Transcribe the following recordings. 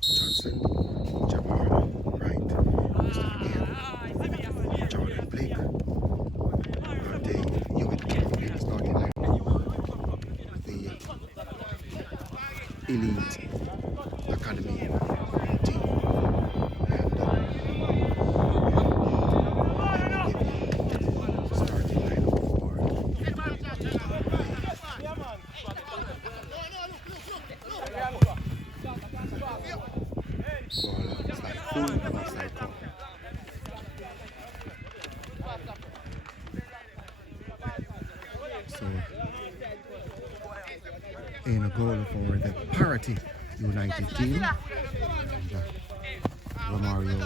Johnson, Jabbar, right, Mr. McGill, Jordan Blake, Dante Hewitt in the starting line. The Elite Academy team. And starting line for slide full, slide top. So in a goal for the Parity United team, and, Romario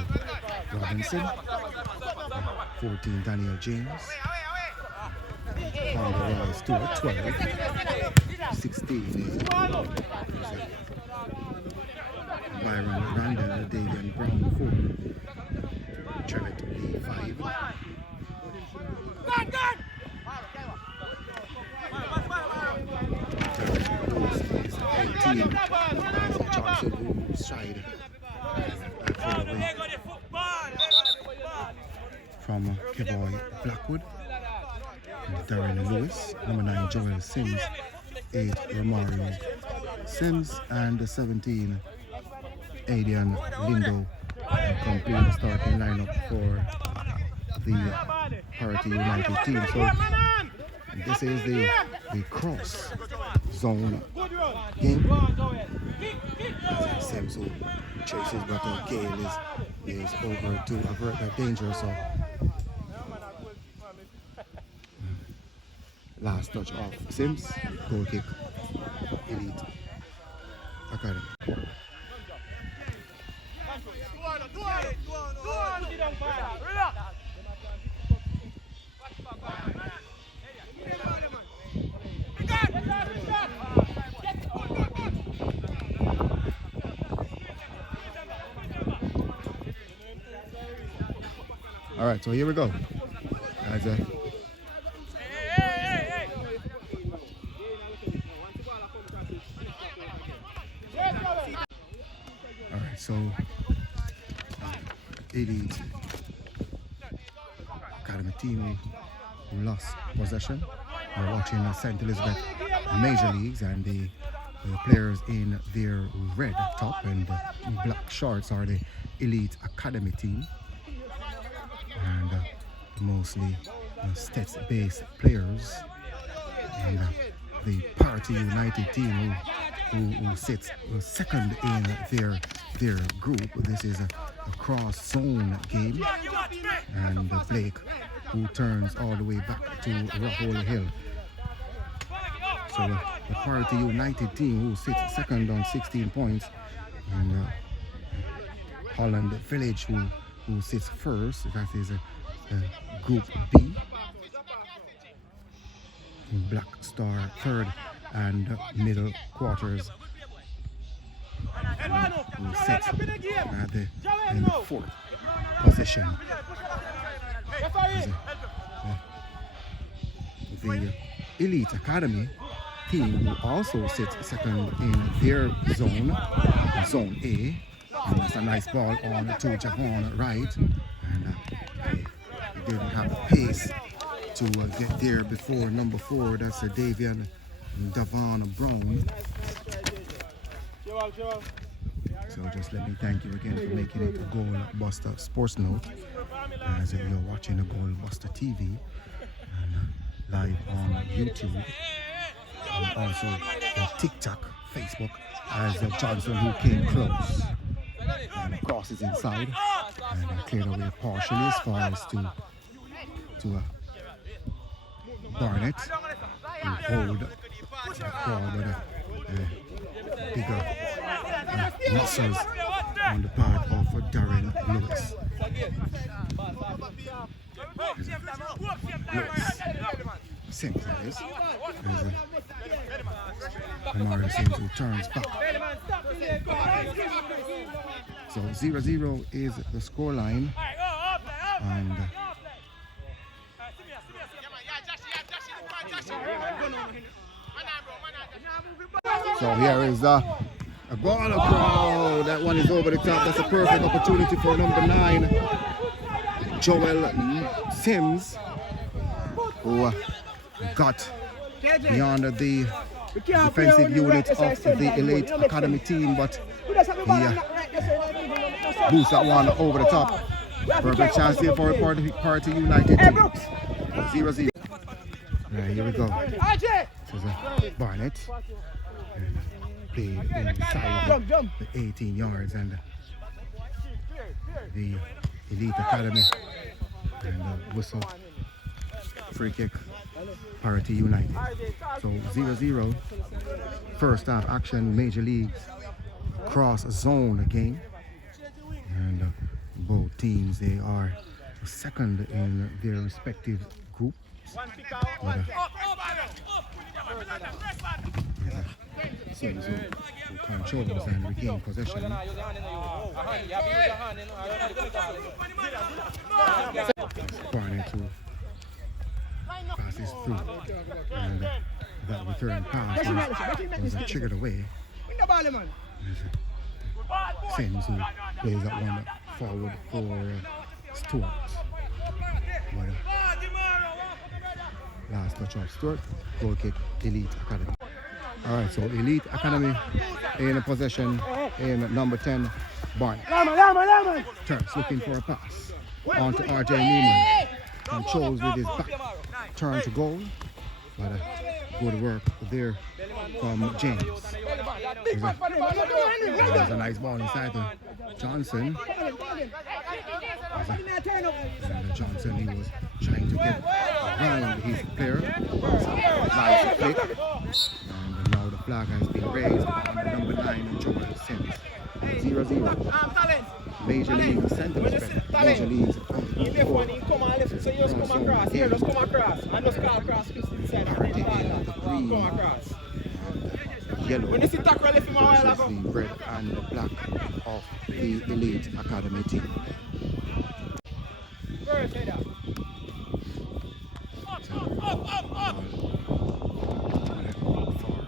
Robinson, 14 Daniel James, Honda Roy Stewart 12, 16 is Byron Randall, Davian Brown 4, Trevitt Lee 5. Johnson, who shied from Keboy Blackwood, Darren Lewis, number 9 Joel Sims, 8 Romario Sims, and 17 Adrian Lindo, complete the starting lineup for the Parity United team. So this is the cross zone game. Sims who chases, but Gale is over to avert that danger. So last touch off Sims, goal kick, Elite Academy. All right, so here we go. As all right, so Elite Academy team who lost possession. We're watching St. Elizabeth Major Leagues, and the players in their red top and black shorts are the Elite Academy team, and mostly stats-based players. And the Parity United team who sits second in their group. This is a cross-zone game, and Blake, who turns all the way back to Rockwood Hill. So the Parity United team who sits second on 16 points, and Holland Village who sits first. That is Group B. Black Star third and middle quarters who sits in the fourth position. The Elite Academy team who also sits second in their zone, Zone A. And that's a nice ball on to Javon right, and they didn't have the pace to get there before number 4. That's a Davian Davon Brown. So just let me thank you again for making it a Goal Buster Sports Note, as you're watching the Goal Buster TV and live on YouTube, and also TikTok, Facebook, as Johnson, who came close and crosses inside and cleared away partially as far as to Barnett, who hold the ball, but bigger muscles on the part of Darren Lewis. Sims, that is. Romario Sims, who turns back. So 0-0 is the scoreline, and So here is a ball across. That one is over the top. That's a perfect opportunity for number 9, Joel Sims, who got beyond the defensive unit of the Elite Academy team, but he boosts that one over the top. Perfect chance here for Party United. 0-0. Right, here we go. This is a Barnett. Played inside the 18 yards, and the Elite Academy, and whistle, free kick, Parity United. So 0-0. First half action, Major Leagues cross zone game, and both teams, they are second in their respective groups. Sims who controls and regain possession. Barnett who passes through, and that return pass was triggered away. Sims who plays that one forward for Stewart. Last touch of Stewart, goal kick, Elite Academy. Alright, so Elite Academy in a possession in number 10, Barnett. Turns, looking for a pass. On to RJ Newman. Controls with his back. Turn to goal. But good work there from James. There's a nice ball inside to Johnson. And Johnson, he was trying to get around his player. Nice flick. And now the flag has been raised on the number 9, Joel Sims. 0-0. Major League center respect. Major League. Come on, listen. So you just come across. Here, just come across. And just come across. Come across. Yellow. When you see tackle, if you want to the red and the black of the Elite Academy team. First header. Far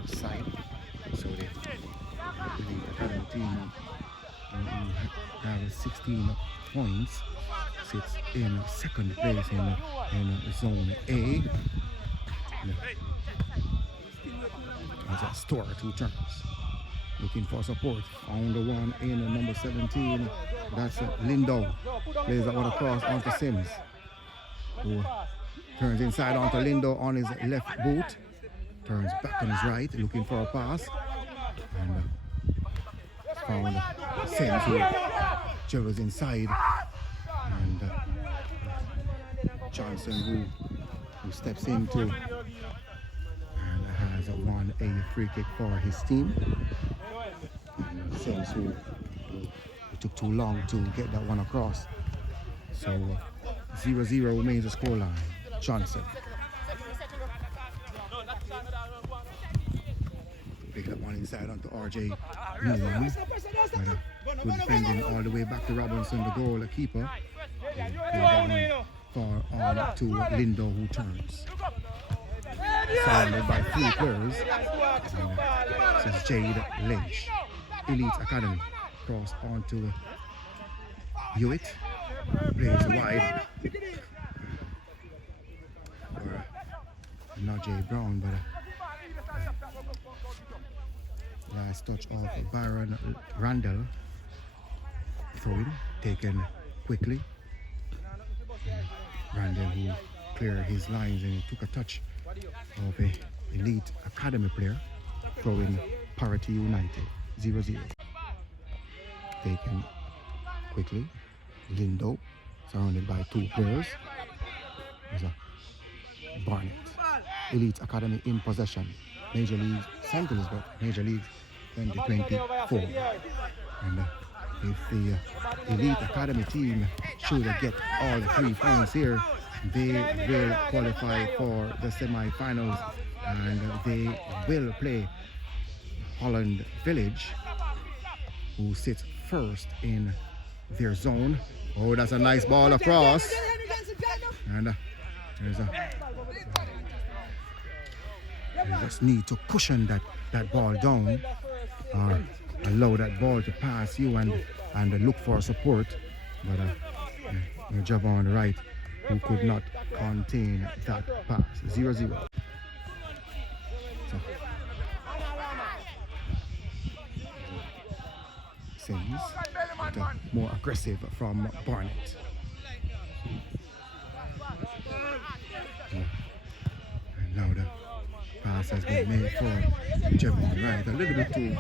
side. So the Elite Academy team have 16 points. Sits in second place in Zone A. As a Stewart who turns, looking for support. Found the one in number 17. That's Lindo. Plays that one across onto Sims, who turns inside onto Lindo on his left boot. Turns back on his right, looking for a pass. And found Sims, who dribbles inside. And Johnson, who steps into and has won a free kick for his team. And Sims, who took too long to get that one across. So 0-0 remains the scoreline. Johnson. Pick that one inside onto RJ Newman. Good defending all the way back to Robinson, the goalkeeper. Far on to Lindo, who turns. Surrounded by 3 players. This is Jade Lynch. Elite Academy. Cross on to Hewitt. Plays wide. Not Jay Brown, but last touch of Byron Randall. Throwing, taken quickly. Randall, who cleared his lines, and he took a touch of a Elite Academy player. Throwing Parity United. 0-0. Taken quickly. Lindo, surrounded by 2 players. There's a Barnett. Elite Academy in possession. Major League St. Elizabeth. Major League 2024. And if the Elite Academy team should get all 3 points here, they will qualify for the semi-finals, and they will play Holland Village, who sits first in their zone. Oh, that's a nice ball across. And there's a You just need to cushion that ball down or allow that ball to pass you and look for support. But Java on the right, who could not contain that pass. 0-0. So, Sims, but, more aggressive from Barnett. And now the pass has been made for Jevon, right? A little bit too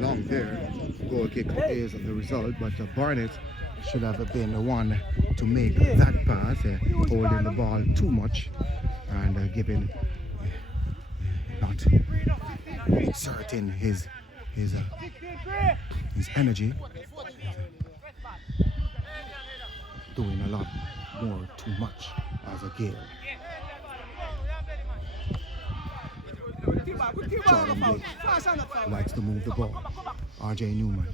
long there. Goal kick is the result, but Barnett should have been the one to make that pass, holding the ball too much and giving not exerting his energy, doing a lot more too much as a Gale. Jordan Blake likes to move the ball. RJ Newman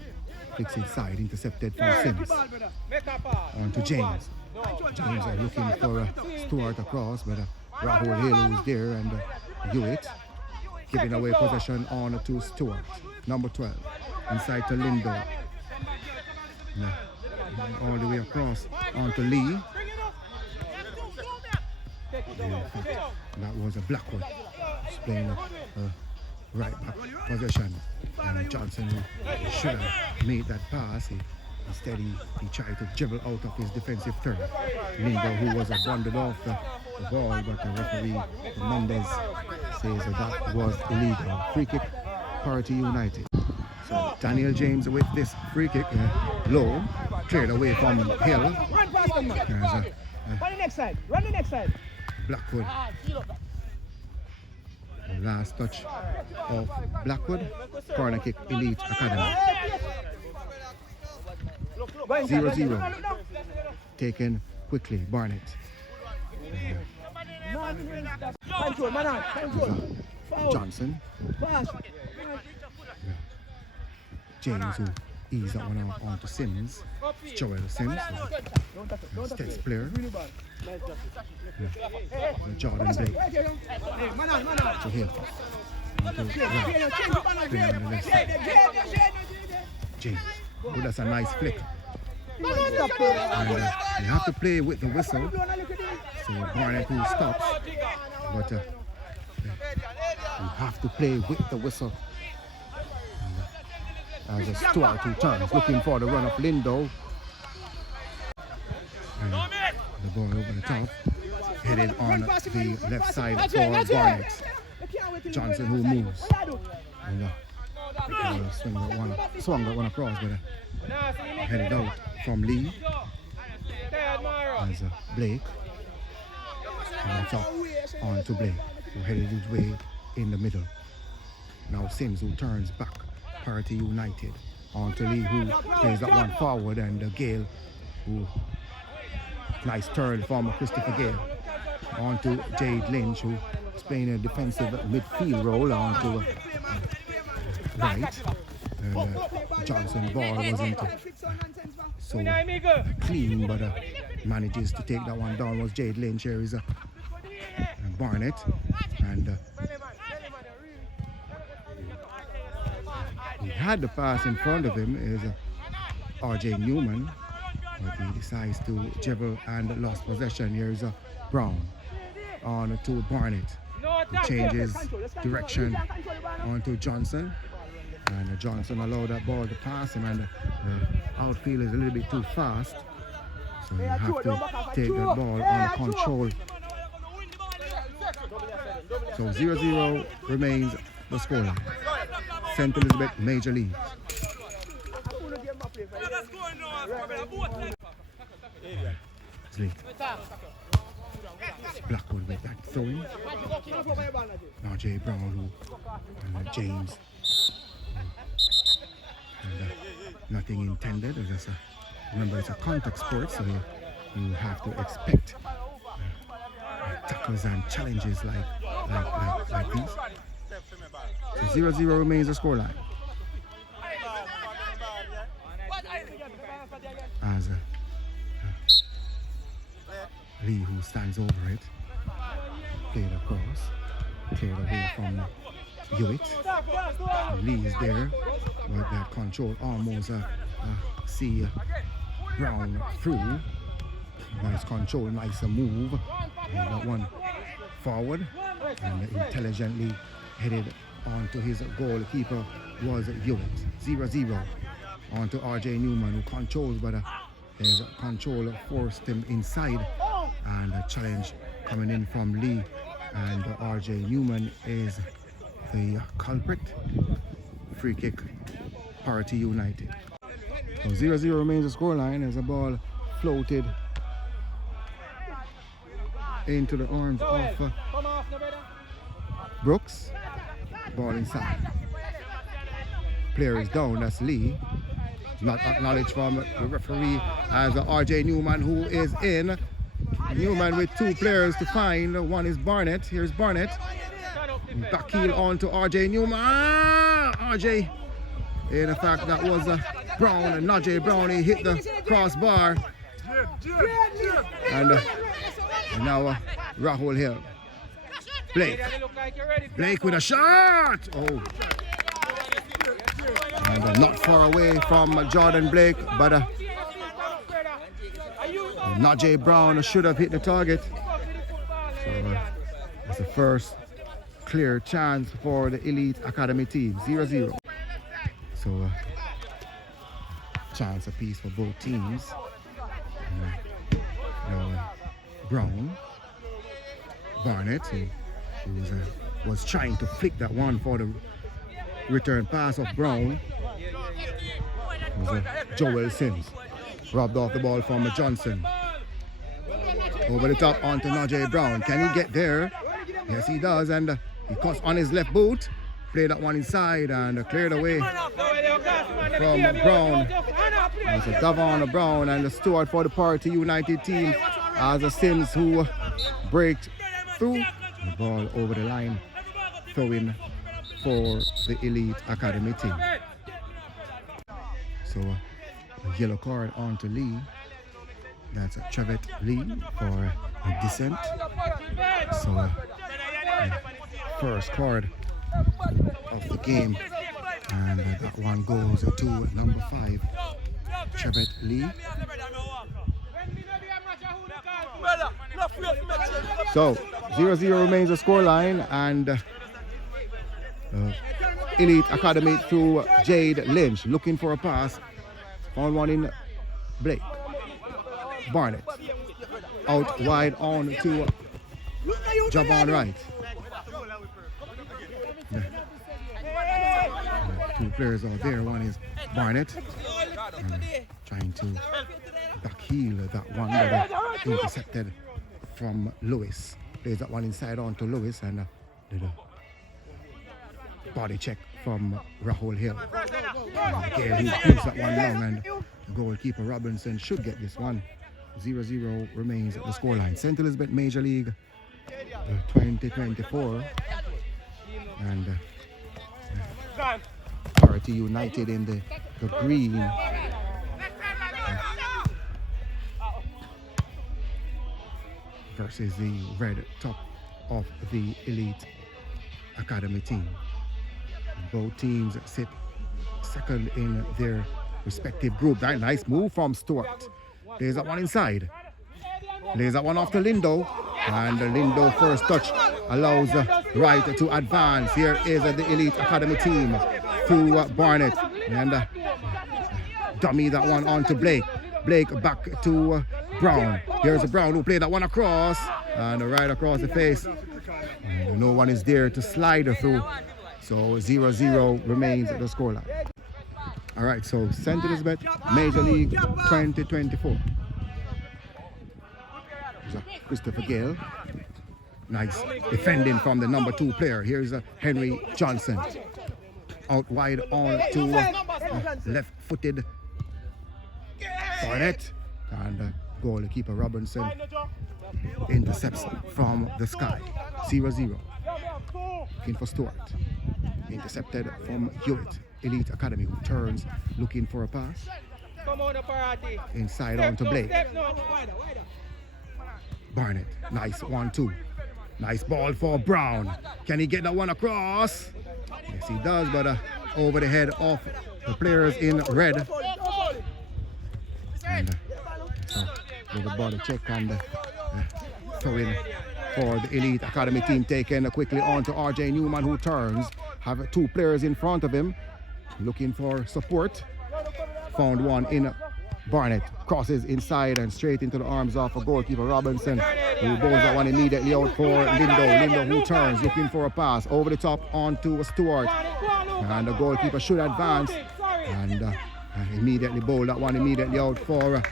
flicks inside, intercepted from Sims. On to James. James are looking for Stewart across, but Rahul Hill who's there and Hewitt giving away possession on to Stewart. Number 12. Inside to Lindo. All the way across onto Lee. That was a Blackwood. He's playing right back possession. And Johnson should have made that pass. Instead, he tried to dribble out of his defensive third. Lindo, who was bundled off the ball, but the referee Mendes says that was illegal. Free kick, Party United. So Daniel James with this free kick, low, cleared away from Hill. Run past them, man. Run the next side. Run the next side. Blackwood. Last touch of Blackwood. Corner kick, Elite Academy. 0-0. Taken quickly, Barnett. Johnson. James, who eased that one on to Sims. Joel Sims, test player. Jordan Blake. To Hill. James. Oh, that's a nice flick. And you have to play with the whistle. So Barnett who stops. But you have to play with the whistle. As a Stewart who turns, looking for the run of Lindo. And the ball over the top, headed on the left side for Barnett. Johnson who moves. And swung that one across, but headed out from Lee. As Blake. And it's up on to Blake, who headed his way in the middle. Now Sims who turns back. Party United. On to Lee who plays that one forward, and Gale who nice turn from Christopher Gale. On to Jade Lynch who is playing a defensive midfield role on to right. Johnson ball wasn't so clean, but manages to take that one down. Was Jade Lynch. Here is Barnett and he had the pass in front of him is RJ Newman, but he decides to dribble and lost possession. Here's Brown on to Barnett. He changes direction onto Johnson, and Johnson allowed that ball to pass him, and the outfield is a little bit too fast, so you have to take that ball under control. So 0-0 remains the scoreline. St. Elizabeth Major League. Blackwood with that throwing. Now Jay Brown and James. And, nothing intended. Just remember, it's a contact sport, so you have to expect tackles and challenges like these. So 0-0 remains the scoreline. As Lee, who stands over it, played across. cleared away from Hewitt. Lee is there with that control, almost see Brown through. Nice control, nice move. And that one forward and intelligently headed onto his goalkeeper was Hewitt. 0-0 onto RJ Newman, who controls, but his control forced him inside, and a challenge coming in from Lee, and RJ Newman is the culprit. Free kick, Party United. So 0-0 remains the scoreline as the ball floated into the arms of Brooks. Ball inside. Player is down, that's Lee. Not acknowledged from the referee as RJ Newman, who is in. Newman with two players to find. One is Barnett. Here's Barnett. Back heel on to RJ Newman. RJ. In fact, that was Brown. Najee Brown. He hit the crossbar. And now Rahul Hill. Blake with a shot. Oh. And not far away from Jordan Blake, but Najee Brown should have hit the target. So it's the first clear chance for the Elite Academy team. 0-0. So chance apiece for both teams. Brown, Barnett, who was trying to flick that one for the return pass of Brown. It was Joel Sims. Robbed off the ball from Johnson. Over the top onto Najee Brown. Can he get there? Yes, he does. And he cuts on his left boot. Played that one inside and cleared away from Brown. It's a Davon Brown and the steward for the Party United team as a Sims who breaks through. The ball over the line. Throwing for the Elite Academy team. So a yellow card onto Lee. That's Trevet Lee for a dissent. So first card of the game, and that one goes to number 5, Trevet Lee. So 0-0 remains the scoreline, and Elite Academy through Jade Lynch looking for a pass. Found one in Blake. Barnett out wide on to Javon Wright. Two players out there. One is Barnett trying to backheel that one that intercepted from Lewis. Plays that one inside on to Lewis and did a body check from Rahul Hill. Again, he pulls that one long, and goalkeeper Robinson should get this one. 0-0 remains at the scoreline. St. Elizabeth Major League 2024 and Party United in the green. Versus the red top of the Elite Academy team. Both teams sit second in their respective group. That nice move from Stewart. There's that one inside. There's that one off to Lindo. And the Lindo first touch allows Wright to advance. Here is the Elite Academy team through Barnett. And dummy that one on to Blake. Blake back to Brown. Here's Brown who played that one across. And right across the face. And no one is there to slide through. So 0-0 remains the scoreline. All right, so St. Elizabeth Major League 2024. Christopher Gale. Nice defending from the number 2 player. Here's Henry Johnson. Out wide on to left-footed Barnett. And goalkeeper Robinson intercepts from the sky. 0-0. Looking for Stewart. Intercepted from Hewitt. Elite Academy who turns looking for a pass. Inside on to Blake. Barnett. Nice 1-2. Nice ball for Brown. Can he get that one across? Yes, he does, but over the head of the players in red. And so with the body check and throw in for the Elite Academy team, taken quickly on to RJ Newman, who turns. Have two players in front of him looking for support. Found one in Barnett, crosses inside and straight into the arms of a goalkeeper Robinson, who bowls that one immediately out for Lindo, who turns looking for a pass over the top onto Stewart, and the goalkeeper should advance and immediately bowl that one immediately out for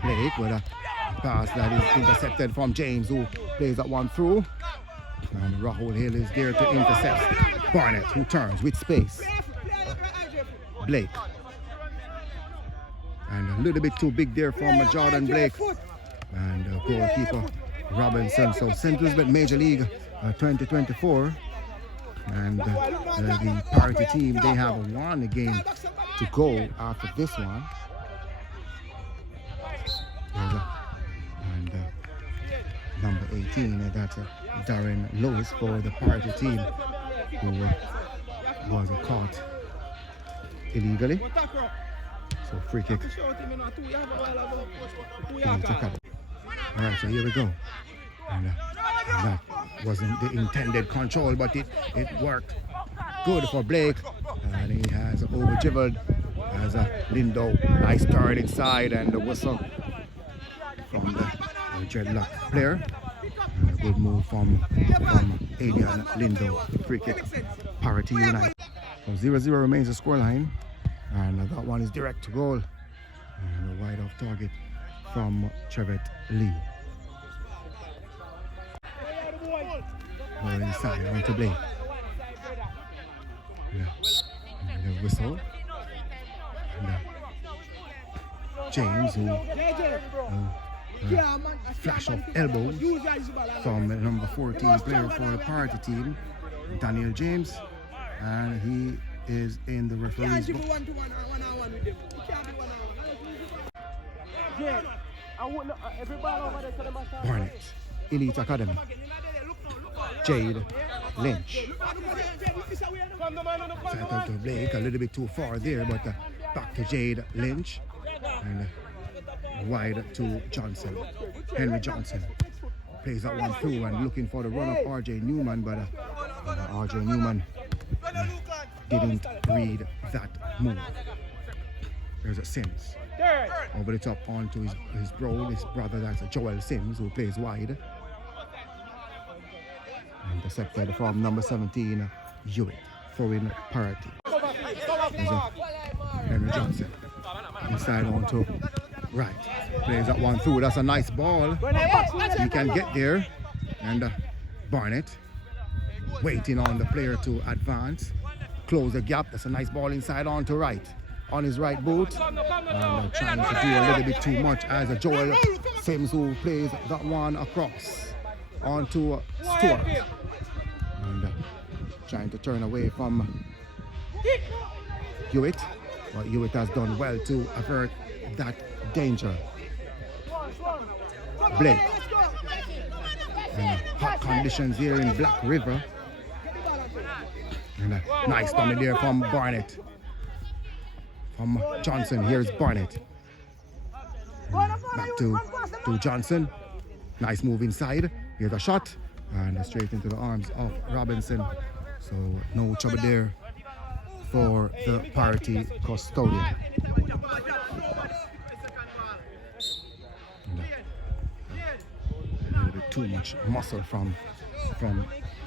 Blake, with a pass that is intercepted from James, who plays that one through, and Rahul Hill is there to intercept Barnett, who turns with space. Blake, and a little bit too big there from Jordan Blake, and goalkeeper Robinson. So St. Elizabeth Major League 2024, and the parity team, they have one game to go after this one. And number 18, that's Darren Lewis for the parity team, who was caught illegally. So free kick. Alright, so here we go. And that wasn't the intended control, but it worked good for Blake. And he has over-dribbled as Lindo. Nice turn inside, and the whistle from the dreadlock player. And a good move from Adrian Lindo. Free kick. Parity United. So 0-0 remains the scoreline. And that one is direct to goal. And a wide off target from Trevet Lee. Well inside, on to Blake. Yeah. And the whistle. And James, who flash of elbows from number 14 player for the party team, Daniel James, and he is in the referee's book. Barnett, Elite Academy, Jade Lynch. Sent out to Blake, a little bit too far there, but back to Jade Lynch, and wide to Johnson. Henry Johnson plays that one through and looking for the run of RJ Newman, but RJ Newman didn't read that move. There's a Sims over the top onto his brother, that's Joel Sims, who plays wide. Intercepted from number 17, Hewitt, foreign parity. Henry Johnson inside onto right, plays that one through. That's a nice ball. He can get there, and Barnett waiting on the player to advance, close the gap. That's a nice ball inside onto right, on his right boot, and trying to do a little bit too much as Joel Sims, who plays that one across onto Stewart, and trying to turn away from Hewitt. But Hewitt has done well to avert that danger. Blake, and hot conditions here in Black River, and a nice dummy there from Barnett, from Johnson. Here's Barnett, back to Johnson. Nice move inside. Here's a shot, and straight into the arms of Robinson. So no trouble there for the parity custodian. A little bit too much muscle from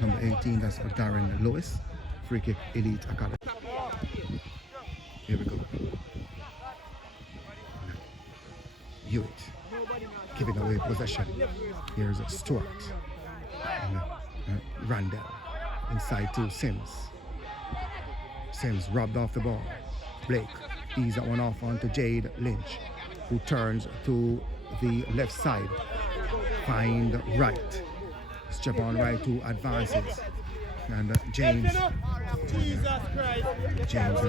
number 18, that's Darren Lewis. Free kick, Elite Academy. Here we go. Hewitt giving away possession. Here's Stewart. And Randall inside to Sims. Sims robbed off the ball. Blake ease that one off onto Jade Lynch, who turns to the left side. Find right. Step on right to advances. And James. James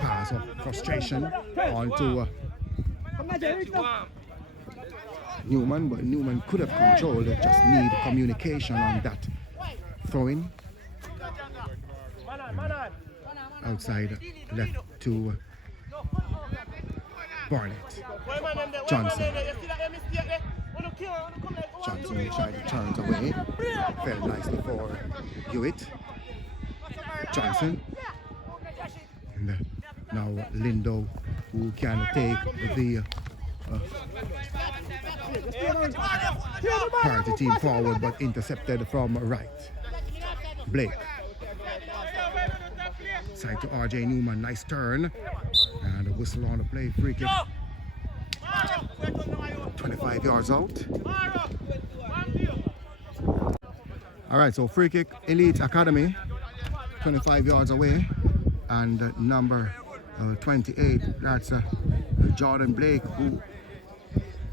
pass of frustration onto Newman, but Newman could have controlled it, just need communication on that throwing. Outside left to Barnett. Johnson. Johnson tried to turn away. Fell nicely for Hewitt. Johnson. And now Lindo, who can take the party team forward, but intercepted from right. Blake. Side to RJ Newman, nice turn. And a whistle on the play, free kick. 25 yards out. All right, so free kick, Elite Academy, 25 yards away. And number 28, that's Jordan Blake, who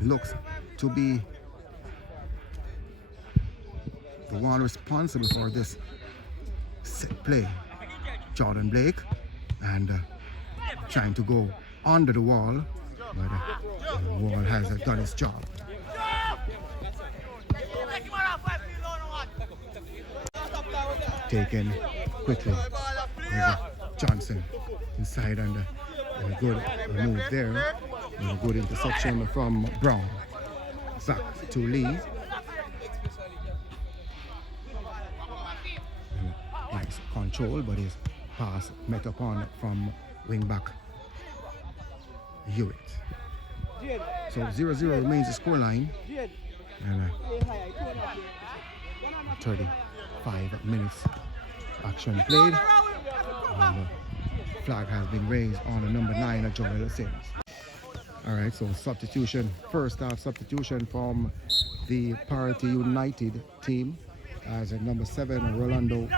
looks to be the one responsible for this set play. Jordan Blake, and trying to go under the wall, but the wall has done its job. Taken quickly. Johnson inside, and a good move there. And a good interception from Brown. Back to Lee. Nice control, but his pass met upon from wing back Hewitt. So 0-0 remains the scoreline. And 35 minutes action played. And the flag has been raised on the number 9 Joel Sims. Alright, so substitution, first half substitution from the Parity United team, as number 7 Rolando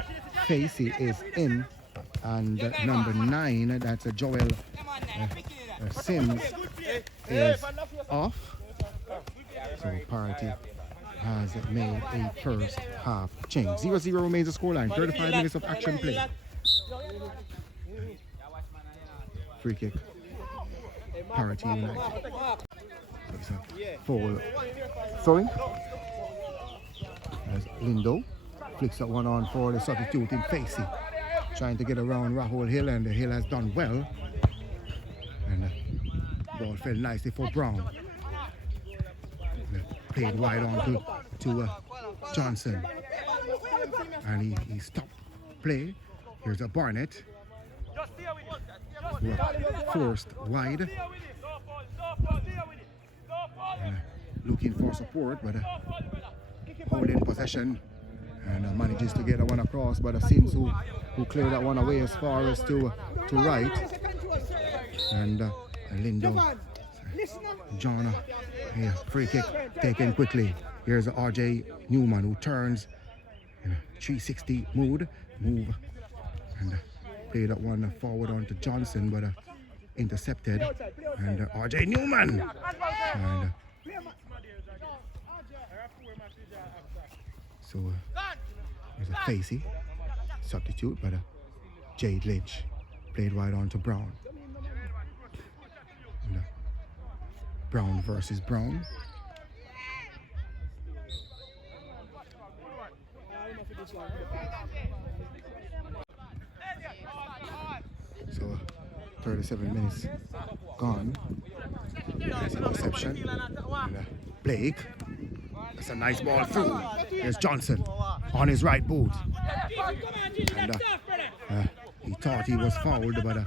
Facey is in, and number 9, that's Joel Sims, is off. So Parity has made a first half change. 0-0 remains the scoreline, 35 minutes of action play. Free kick, Parity United. So it's a full throwing. As Lindo flicks that one on for the substituting Facey, trying to get around Rahul Hill, and the Hill has done well. And the ball fell nicely for Brown. Played wide on to Johnson, and he stopped play. Here's a Barnett. Forced wide. Looking for support, but holding possession, and manages to get that one across, but Sims who cleared that one away as far as to right. And Lindo, John, free kick taken quickly. Here's RJ Newman, who turns in a 360 move, and play that one forward onto Johnson, but intercepted. And RJ Newman, and so there's a Facey substitute, but Jade Lynch played right on to Brown. And, Brown versus Brown. So 37 minutes gone. Nice interception. And Blake. That's a nice ball through. There's Johnson on his right boot. And he thought he was fouled, but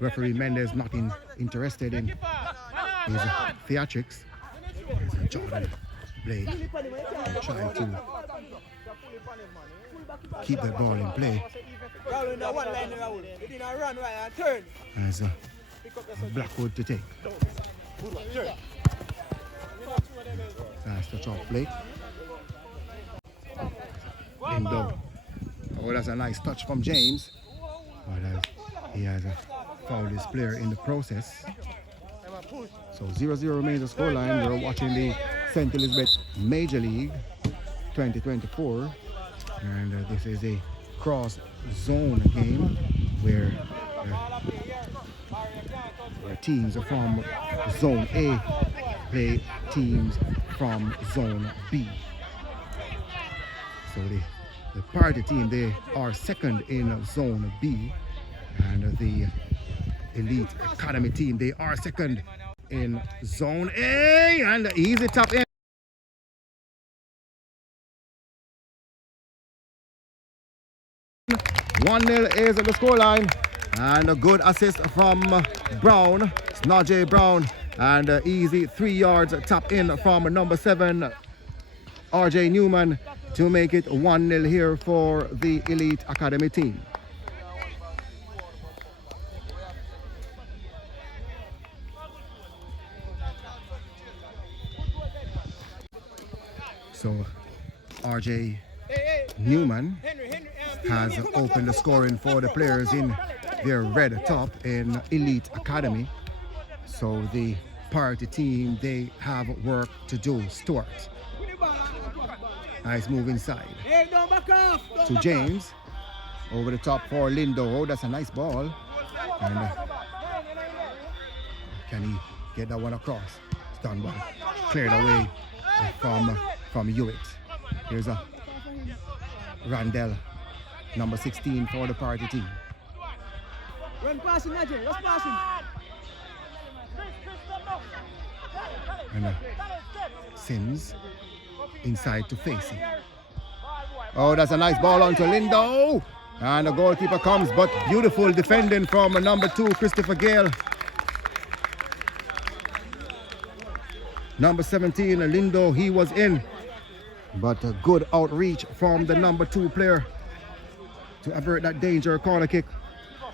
referee Mendez not interested in his theatrics. There's Jordan Blake trying to keep that ball in play. As Blackwood to take. Nice touch off Blake. Lindo. Oh, that's a nice touch from James. But he has fouled his player in the process. So 0-0 remains the scoreline. We're watching the St. Elizabeth Major League 2024. And this is a cross zone game where where teams from Zone A play teams from Zone B. So the party team, they are second in Zone B, and the Elite Academy team, they are second in Zone A, and easy tap in. 1-0 is the scoreline, and a good assist from Brown, Najee Brown, and easy 3 yards tap in from number 7 RJ Newman to make it 1-0 here for the Elite Academy team. So RJ Newman has opened the scoring for the players in their red top in Elite Academy. So the party team, they have work to do. Stuart. Nice move inside to James. Over the top for Lindo. Oh, that's a nice ball. And can he get that one across? It's done well. Cleared away from Hewitt. Here's a Randall, number 16 for the party team. Run passing, Najee. Let's pass him. And Sims inside to face him. Oh, that's a nice ball onto Lindo. And the goalkeeper comes, but beautiful defending from number 2, Christopher Gale. Number 17, Lindo, he was in. But a good outreach from the number 2 player to avert that danger. Corner kick,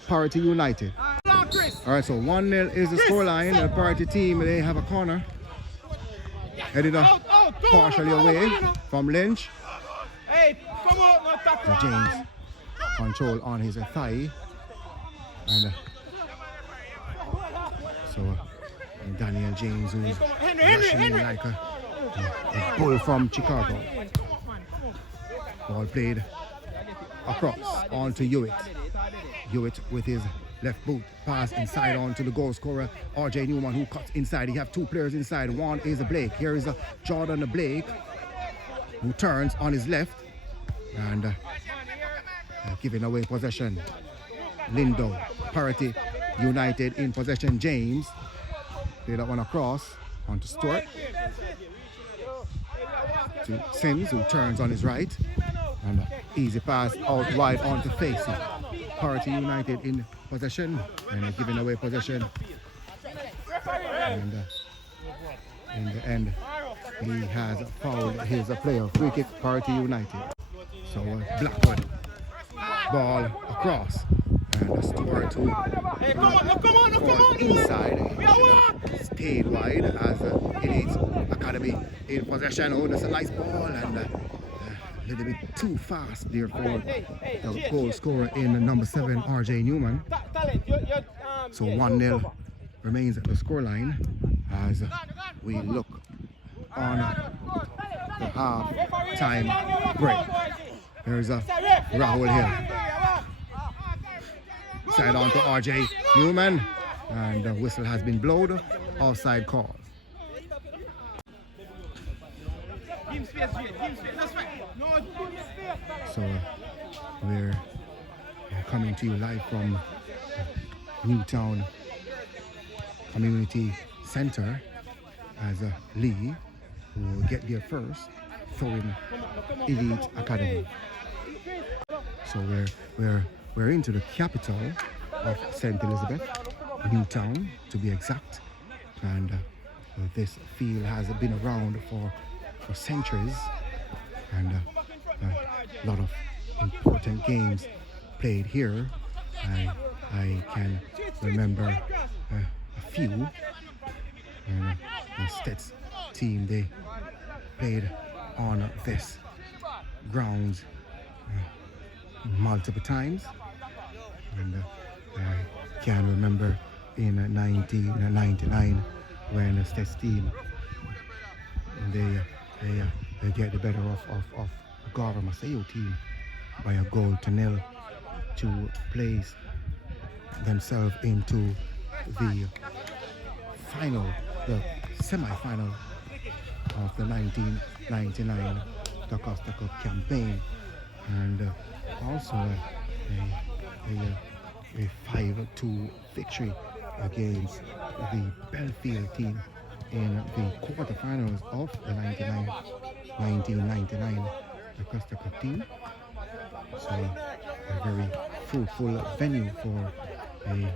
Party United. All right, so 1-0 is the scoreline. The party team, they have a corner. Headed up partially away from Lynch. So James control on his thigh. And so Daniel James, who's rushing in like a bull from Chicago. Ball played across onto Hewitt. Hewitt with his left boot, pass inside onto the goal scorer RJ Newman, who cuts inside. He have 2 players inside. One is Blake. Here is Jordan Blake, who turns on his left and giving away possession. Lindo, Parity United in possession. James play that one across onto Stuart to Sims, who turns on his right, and easy pass out wide onto Facey. Party United in possession and giving away possession, and in the end he has fouled his player. Free kick, Party United. So Blackwood, ball across, and Stuart who inside, stayed wide as Elite Academy in possession. Oh, that's a nice ball, and a little bit too fast there for the goal scorer in number 7 RJ Newman. So 1-0 remains the scoreline as we look on the half-time break. There's a Rahul here. Side on to RJ Newman, and the whistle has been blown. Offside call. So we're coming to you live from Newtown Community Center as Lee will get there first, throwing Elite Academy. So we're into the capital of St. Elizabeth, Newtown to be exact, and this field has been around for centuries, and a lot of important games played here. I can remember a few. The Stets team, they played on this grounds multiple times, and I can remember in 1999 when the Stets team, they get the better of Agora Maceo team by a 1-0 to place themselves into the final, the semi-final of the 1999 Costa Cup campaign, and also a 5-2 victory against the Belfield team in the quarterfinals of the 1999 Costa Cup team. So a very fruitful venue for a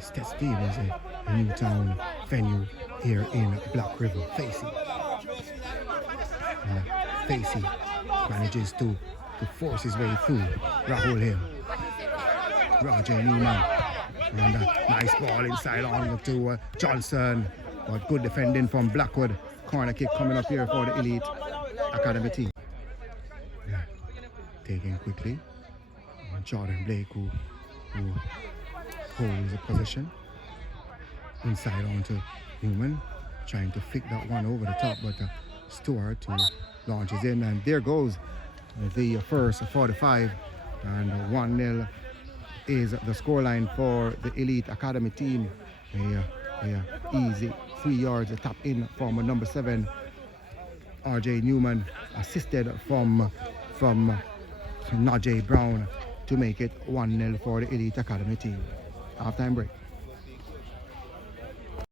Stet's team as a new town venue here in Black River. Facey manages to force his way through Rahul Hill. Roger Newman, and a nice ball inside on to Johnson, but good defending from Blackwood. Corner kick coming up here for the Elite Academy team. Yeah. Taken quickly, Jordan Blake who holds the position inside onto Newman, trying to flick that one over the top, but Stewart who launches in, and there goes the first 45, and 1-0 is the scoreline for the Elite Academy team. A easy 3 yards tap in from number 7 RJ Newman, assisted from Najee Brown to make it 1-0 for the Elite Academy team. Halftime break.